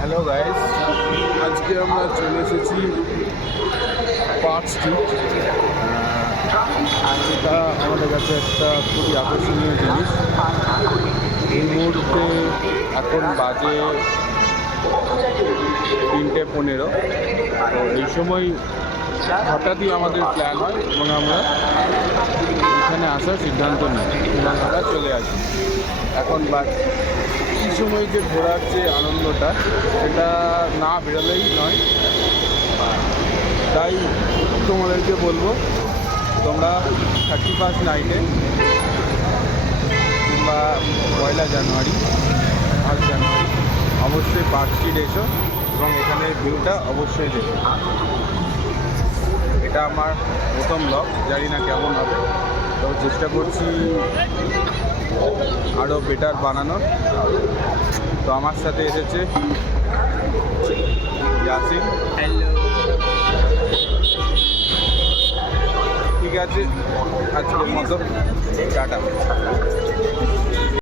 Hello guys, আজকে আমরা চলে এসেছি পার্ক স্ট্রিট। এটা আমাদের কাছে একটা খুবই আকর্ষণীয় জিনিস। এই মুহূর্তে এখন বাজে 3:15। তো এই সময় হঠাৎই আমাদের প্ল্যান হয় এবং আমরা এখানে আসার সিদ্ধান্ত নিই এবং আমরা চলে আসি। এখন এই সময় যে ঘোরার যে আনন্দটা, সেটা না বেরোলেই নয়। তাই তোমাদেরকে বলবো, তোমরা 31 নাইটে কিংবা 1 জানুয়ারি 1 জানুয়ারি অবশ্যই পার্ক স্ট্রিট এসো এবং এখানে ভিউটা অবশ্যই দেখো। এটা আমার প্রথম ব্লগ, জানি না কেমন হবে, তো চেষ্টা করছি আরও বেটার বানানোর। তো আমার সাথে এসেছে ইয়াসিন। হ্যালো। ঠিক আছে, আজকের মতো টাটা।